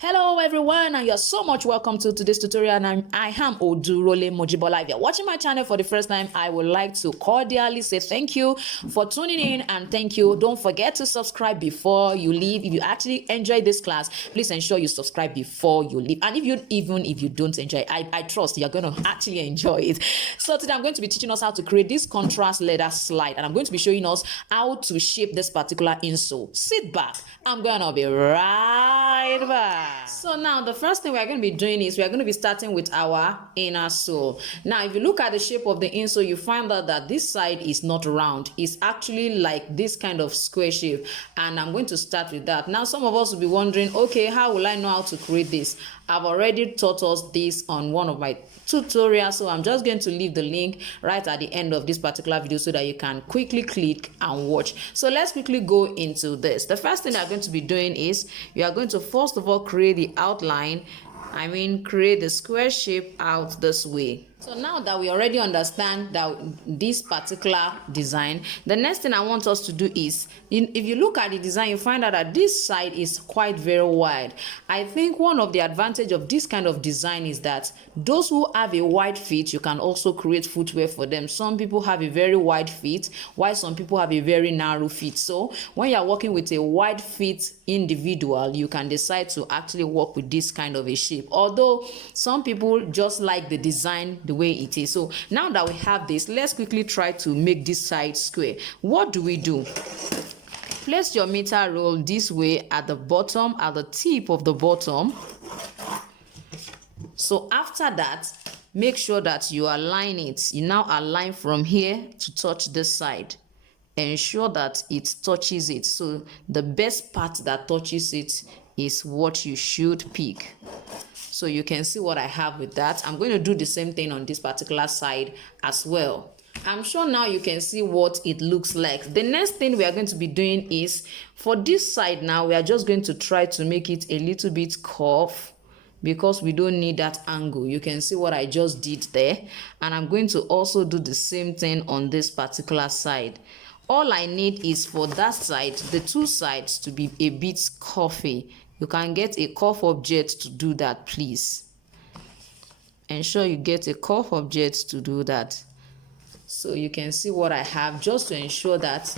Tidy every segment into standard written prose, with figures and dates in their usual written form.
Hello everyone, and you're so much welcome to today's tutorial. And I am Odurole Mojibola. If you're watching my channel for the first time, I would like to cordially say thank you for tuning in, and thank you. Don't forget to subscribe before you leave. If you actually enjoy this class, please ensure you subscribe before you leave. And even if you don't enjoy it, I trust you're going to actually enjoy it. So today I'm going to be teaching us how to create this contrast leather slide, and I'm going to be showing us how to shape this particular insole. Sit back, I'm going to be right back. So now the first thing we're going to be doing is we're going to be starting with our inner sole. Now if you look at the shape of the insole, you find out that this side is not round. It's actually like this kind of square shape, and I'm going to start with that. Now some of us will be wondering, okay, how will I know how to create this? I've already taught us this on one of my tutorials, so I'm just going to leave the link right at the end of this particular video so that you can quickly click and watch. So let's quickly go into this. The first thing I'm going to be doing is you are going to first of all create the outline. Create the square shape out this way. So now that we already understand that this particular design, the next thing I want us to do is, if you look at the design, you find out that this side is quite very wide. I think one of the advantage of this kind of design is that those who have a wide feet, you can also create footwear for them. Some people have a very wide feet, while some people have a very narrow feet. So when you're working with a wide feet individual, you can decide to actually work with this kind of a shape. Although some people just like the design the way it is. So now that we have this, let's quickly try to make this side square. What do? Place your meter roll this way at the bottom, at the tip of the bottom. So after that, make sure that you align it. You now align from here to touch this side. Ensure that it touches it. So the best part that touches it is what you should pick. So you can see what I have with that. I'm going to do the same thing on this particular side as well. I'm sure now you can see what it looks like. The next thing we are going to be doing is, for this side now, we are just going to try to make it a little bit curved, because we don't need that angle. You can see what I just did there. And I'm going to also do the same thing on this particular side. All I need is for that side, the two sides, to be a bit curvy. You can get a curved object to do that, please. Ensure you get a curved object to do that. So you can see what I have, just to ensure that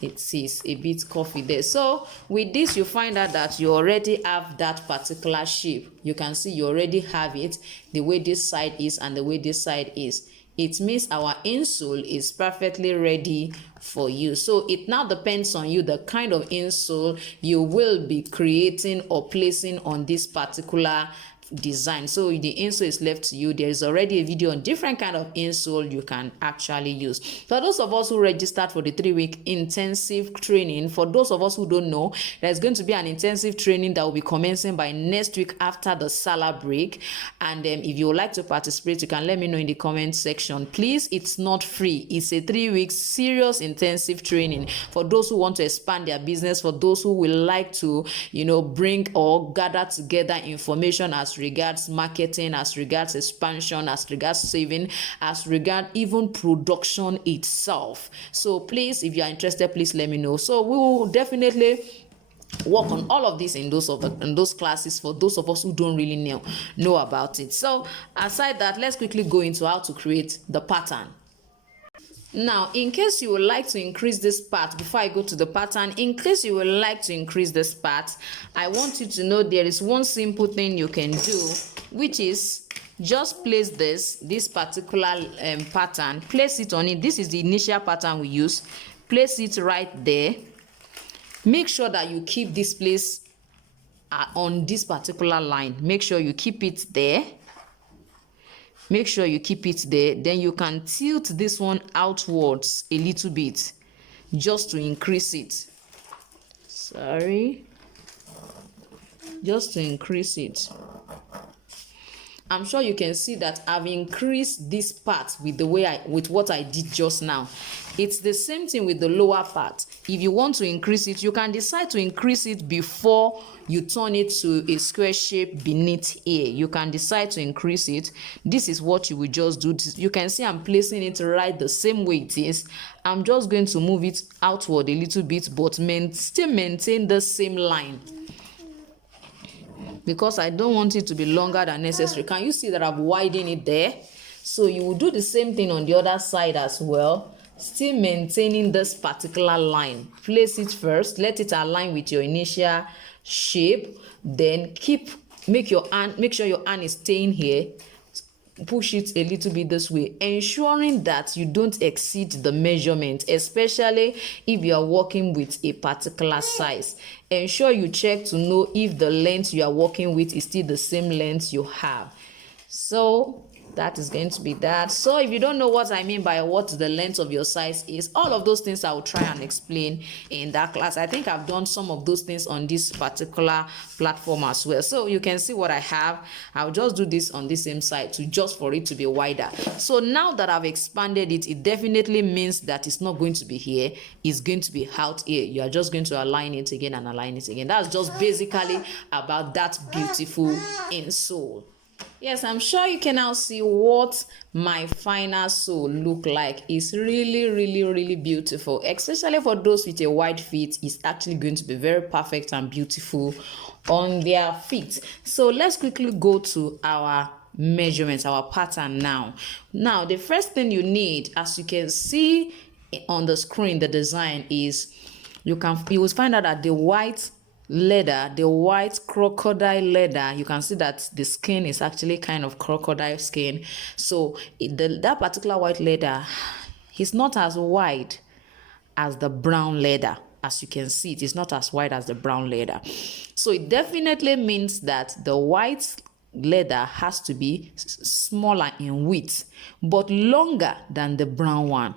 it is a bit curvy there. So with this, you find out that you already have that particular shape. You can see you already have it, the way this side is and the way this side is. It means our insole is perfectly ready for you. So it now depends on you, the kind of insole you will be creating or placing on this particular design. So the insole is left to you. There is already a video on different kind of insole you can actually use. For those of us who registered for the 3-week intensive training, for those of us who don't know, there's going to be an intensive training that will be commencing by next week after the Salah break. And if you would like to participate, you can let me know in the comment section. Please, it's not free. It's a 3-week serious intensive training for those who want to expand their business, for those who will like to, bring or gather together information as regards marketing, as regards expansion, as regards saving, as regards even production itself. So please, if you are interested, please let me know. So we will definitely work on all of this in those classes for those of us who don't really know about it. So aside that, let's quickly go into how to create the pattern. Now, in case you would like to increase this part, before I go to the pattern, in case you would like to increase this part, I want you to know there is one simple thing you can do, which is just place this particular pattern, place it on it. This is the initial pattern we use. Place it right there. Make sure that you keep this place on this particular line. Make sure you keep it there. Make sure you keep it there. Then you can tilt this one outwards a little bit just to increase it. Just to increase it. I'm sure you can see that I've increased this part with what I did just now. It's the same thing with the lower part. If you want to increase it, you can decide to increase it before you turn it to a square shape beneath here. You can decide to increase it. This is what you will just do. You can see I'm placing it right the same way it is. I'm just going to move it outward a little bit, but still maintain the same line. because I don't want it to be longer than necessary. Can you see that I've widened it there? So you will do the same thing on the other side as well, still maintaining this particular line. Place it first, let it align with your initial shape, then make sure your hand is staying here. Push it a little bit this way, ensuring that you don't exceed the measurement, especially if you are working with a particular size. Ensure you check to know if the length you are working with is still the same length you have. So that is going to be that. So if you don't know what I mean by what the length of your size is, all of those things I will try and explain in that class. I think I've done some of those things on this particular platform as well. So you can see what I have. I'll just do this on the same side just for it to be wider. So now that I've expanded it, it definitely means that it's not going to be here. It's going to be out here. You are just going to align it again and align it again. That's just basically about that beautiful insole. Yes, I'm sure you can now see what my final sole look like. It's really beautiful, especially for those with a wide feet. It's actually going to be very perfect and beautiful on their feet. So let's quickly go to our measurements, our pattern now. Now the first thing you need, as you can see on the screen, the design is you will find out that the white leather, the white crocodile leather, you can see that the skin is actually kind of crocodile skin. So that particular white leather is not as wide as the brown leather. As you can see, it is not as wide as the brown leather. So it definitely means that the white leather has to be smaller in width but longer than the brown one.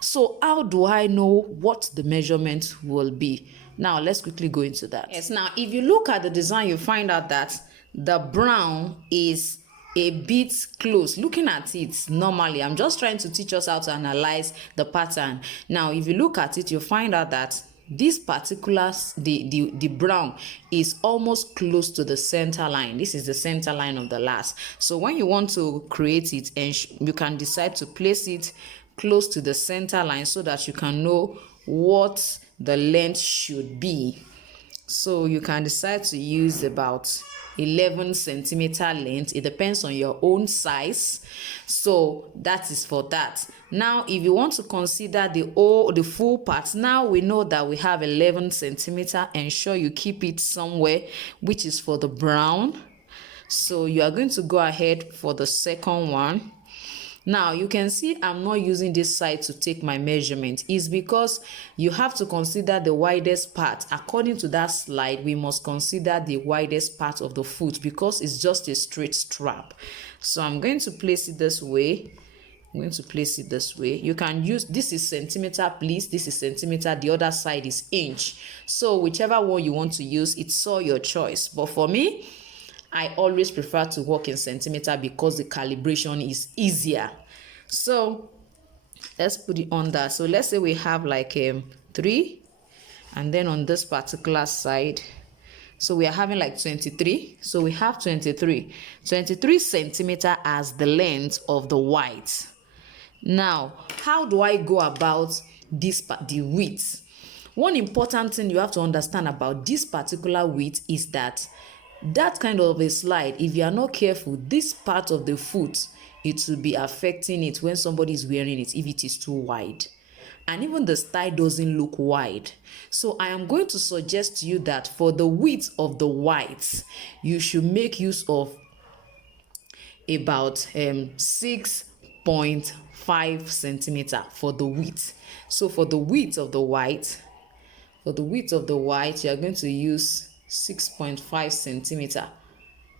So how do I know what the measurement will be? Now let's quickly go into that. Yes, now if you look at the design, you find out that the brown is a bit close. Looking at it normally, I'm just trying to teach us how to analyze the pattern. Now if you look at it, you find out that this particular the brown is almost close to the center line. This is the center line of the last. So when you want to create it, and you can decide to place it close to the center line so that you can know what the length should be. So you can decide to use about 11 centimeter length. It depends on your own size. So that is for that. Now if you want to consider the full part, now we know that we have 11 centimeter. Ensure you keep it somewhere, which is for the brown. So you are going to go ahead for the second one. Now you can see I'm not using this side to take my measurement. It's because you have to consider the widest part. According to that slide, we must consider the widest part of the foot because it's just a straight strap. So I'm going to place it this way. I'm going to place it this way. You can use, this is centimeter, please. This is centimeter. The other side is inch. So whichever one you want to use, it's all your choice. But for me, I always prefer to work in centimeter because the calibration is easier. So let's put it on that. So let's say we have like 3, and then on this particular side, so we are having like 23. So we have 23 centimeter as the length of the white. Now how do I go about this part, the width? One important thing you have to understand about this particular width is that kind of a slide, if you are not careful, this part of the foot, it will be affecting it when somebody is wearing it if it is too wide. And even the style doesn't look wide. So I am going to suggest to you that for the width of the white, you should make use of about 6.5 centimeter for the width. So for the width of the white, you are going to use 6.5 centimeter.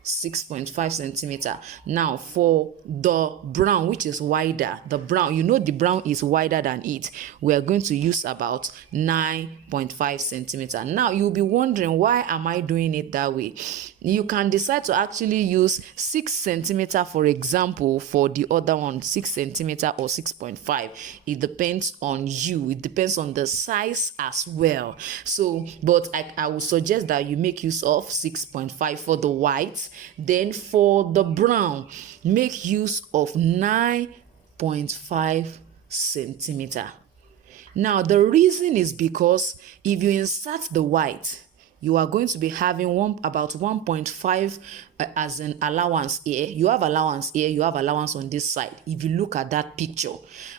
6.5 centimeter. Now for the brown, which is wider, the brown, the brown is wider than it, we are going to use about 9.5 centimeter. Now you'll be wondering, why am I doing it that way? You can decide to actually use 6 centimeter, for example, for the other one, 6 centimeter or 6.5. It depends on you. It depends on the size as well. So, but I would suggest that you make use of 6.5 for the white. Then for the brown, make use of 9.5 centimeter. Now the reason is because if you insert the white, you are going to be having about 1.5 as an allowance here. You have allowance here, you have allowance on this side. If you look at that picture,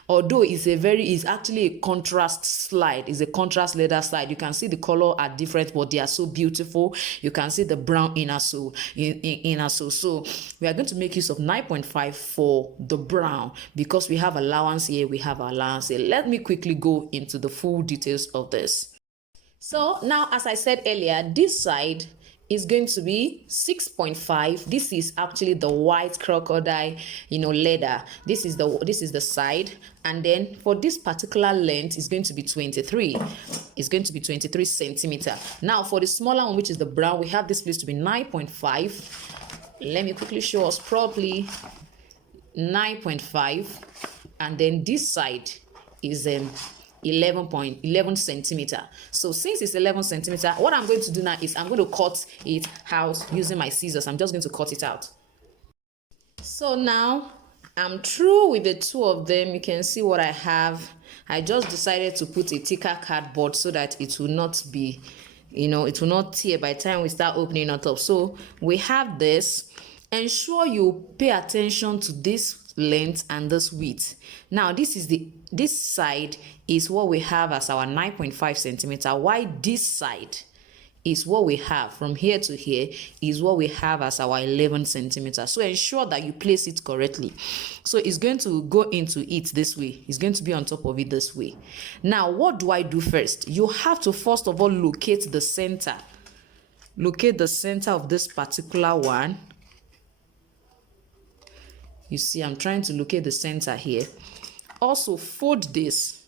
although it's actually a contrast slide, it's a contrast leather slide. You can see the color are different, but they are so beautiful. You can see the brown inner sole. So we are going to make use of 9.5 for the brown because we have allowance here, we have allowance here. Let me quickly go into the full details of this. So now, as I said earlier, this side is going to be 6.5. This is actually the white crocodile, leather. This is the side, and then for this particular length is going to be 23. It's going to be 23 centimeter. Now for the smaller one, which is the brown, we have this place to be 9.5. Let me quickly show us properly. 9.5, and then this side is 11 centimeter. So since it's 11 centimeter, what I'm going to do now is I'm going to cut it out using my scissors. I'm just going to cut it out. So now I'm through with the two of them. You can see what I have. I just decided to put a thicker cardboard so that it will not be, it will not tear by the time we start opening it up. So we have this. Ensure you pay attention to this length and this width. Now this side is what we have as our 9.5 centimeter, while this side is what we have from here to here is what we have as our 11 centimeter. So ensure that you place it correctly. So it's going to go into it this way. It's going to be on top of it this way. Now what do I do first? You have to first of all locate the center. Locate the center of this particular one. You see, I'm trying to locate the center here. Also fold this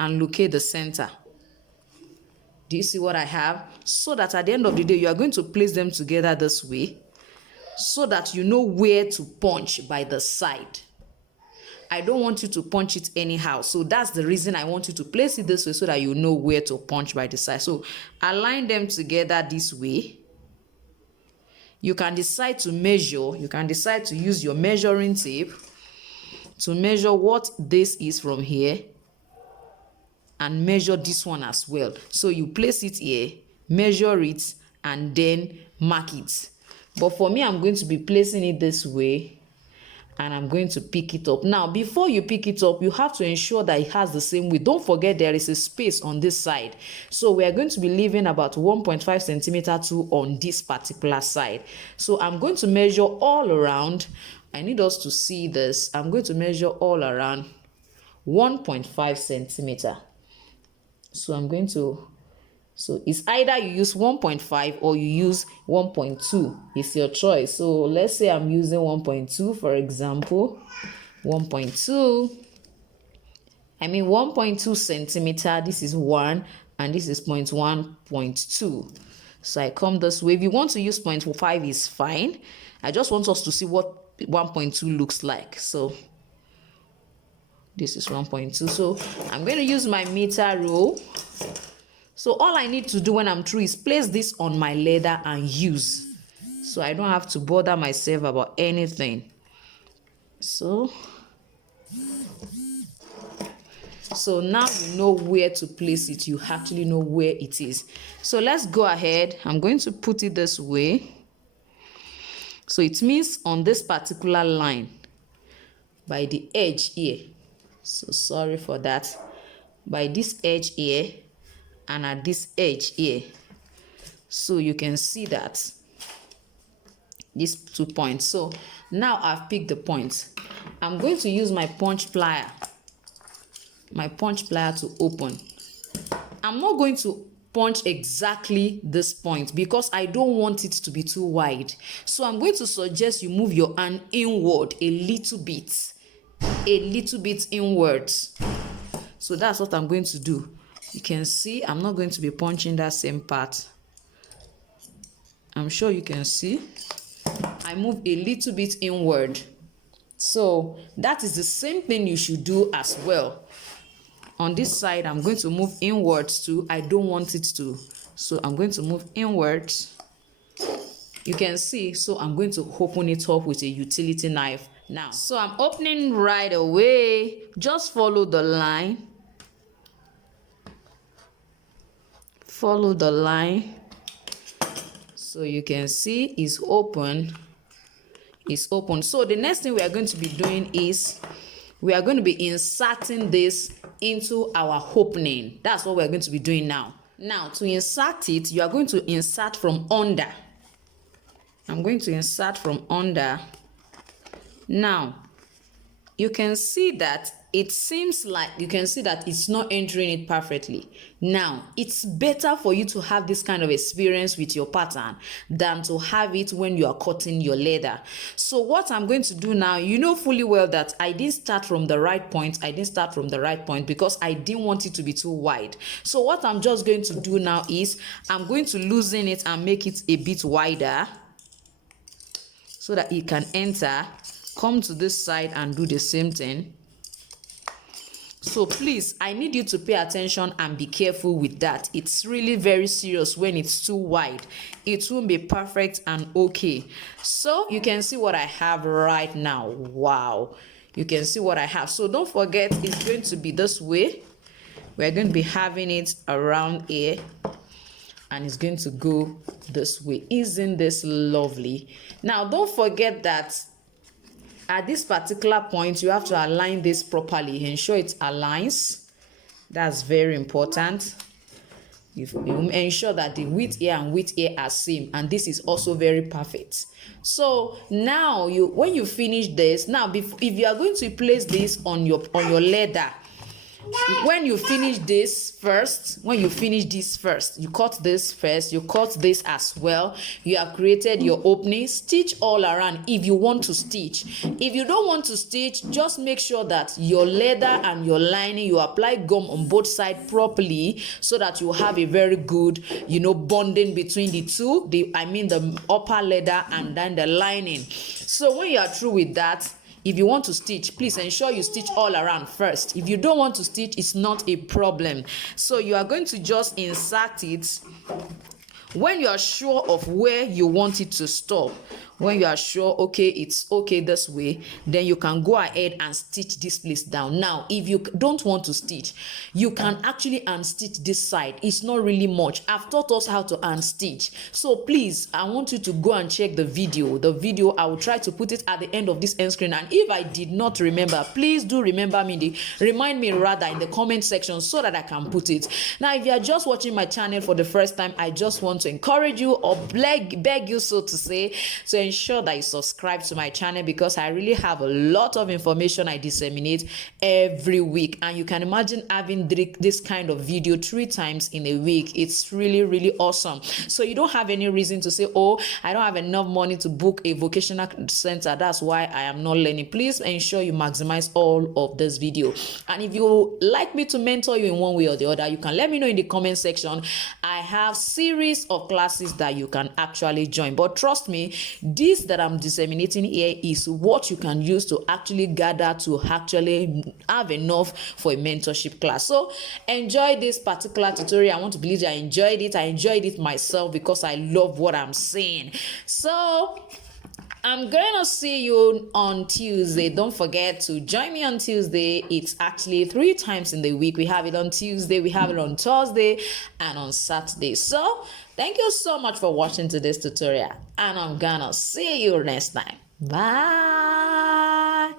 and locate the center. Do you see what I have? So that at the end of the day, you are going to place them together this way so that you know where to punch by the side. I don't want you to punch it anyhow. So that's the reason I want you to place it this way so that you know where to punch by the side. So align them together this way. You can decide to measure. You can decide to use your measuring tape to measure what this is from here and measure this one as well. So you place it here, measure it, and then mark it. But for me, I'm going to be placing it this way and I'm going to pick it up. Now, before you pick it up, you have to ensure that it has the same width. Don't forget there is a space on this side. So we are going to be leaving about 1.5 centimeter too on this particular side. So I'm going to measure all around. I need us to see this. I'm going to measure all around 1.5 centimeter. So I'm going to, so it's either you use 1.5 or you use 1.2. It's your choice. So let's say I'm using 1.2, for example. 1.2. I mean 1.2 centimeter. This is 1 and this is 0.1.2. So I come this way. If you want to use 0.5 is fine. I just want us to see what 1.2 looks like. So this is 1.2. So I'm going to use my meter rule. So all I need to do when I'm through is place this on my leather and use. So I don't have to bother myself about anything. So now you know where to place it. You actually know where it is. So let's go ahead. I'm going to put it this way. So it means on this particular line by the edge here. So sorry for that. By this edge here and at this edge here. So you can see that these 2 points. So now I've picked the points. I'm going to use my punch plier. My punch plier to open. I'm not going to punch exactly this point because I don't want it to be too wide. So I'm going to suggest you move your hand inward a little bit inwards. So that's what I'm going to do. You can see I'm not going to be punching that same part. I'm sure you can see I move a little bit inward. So that is the same thing you should do as well. On this side, I'm going to move inwards too. I don't want it to. So I'm going to move inwards. You can see, so I'm going to open it up with a utility knife now. So I'm opening right away. Just follow the line. follow the line. So you can see it's open. It's open. So the next thing we are going to be doing is we are going to be inserting this into our opening. That's what we're going to be doing now. Now, to insert it, you are going to insert from under. I'm going to insert from under. Now, you can see that it seems like you can see that it's not entering it perfectly. Now, it's better for you to have this kind of experience with your pattern than to have it when you are cutting your leather. So what I'm going to do now, you know fully well that I didn't start from the right point. I didn't start from the right point because I didn't want it to be too wide. So what I'm just going to do now is I'm going to loosen it and make it a bit wider so that it can enter. Come to this side and do the same thing. So please, I need you to pay attention and be careful with that. It's really very serious when it's too wide. It won't be perfect and okay. So you can see what I have right now. Wow. You can see what I have. So don't forget, it's going to be this way. We're going to be having it around here. And it's going to go this way. Isn't this lovely? Now, don't forget that at this particular point, you have to align this properly. Ensure it aligns. That's very important. You ensure that the width here and width here are same, and this is also very perfect. So now, when you finish this, now if you are going to place this on your leather, when you finish this first, you cut this first, you cut this as well. You have created your opening. Stitch all around if you want to stitch. If you don't want to stitch, just make sure that your leather and your lining, you apply gum on both sides properly so that you have a very good, bonding between the two. The upper leather and then the lining. So when you are through with that, if you want to stitch, please ensure you stitch all around first. If you don't want to stitch, it's not a problem. So you are going to just insert it when you are sure of where you want it to stop. When you are sure, okay, it's okay this way, then you can go ahead and stitch this place down. Now, if you don't want to stitch, you can actually unstitch this side. It's not really much. I've taught us how to unstitch. So please, I want you to go and check the video. I will try to put it at the end of this end screen. And if I did not remember, please do remind me in the comment section so that I can put it. Now, if you are just watching my channel for the first time, I just want to encourage you or beg you, so to say, to ensure that you subscribe to my channel, because I really have a lot of information I disseminate every week. And you can imagine having this kind of video 3 times in a week. It's really, really awesome. So you don't have any reason to say, oh, I don't have enough money to book a vocational center, that's why I am not learning. Please ensure you maximize all of this video. And if you like me to mentor you in one way or the other, you can let me know in the comment section. I have series of classes that you can actually join. But trust me, this that I'm disseminating here is what you can use to actually gather to actually have enough for a mentorship class. So enjoy this particular tutorial. I want to believe that I enjoyed it. I enjoyed it myself because I love what I'm saying. So I'm going to see you on Tuesday. Don't forget to join me on Tuesday. It's actually 3 times in the week. We have it on Tuesday, we have it on Thursday, and on Saturday. So thank you so much for watching today's tutorial, and I'm gonna see you next time. Bye.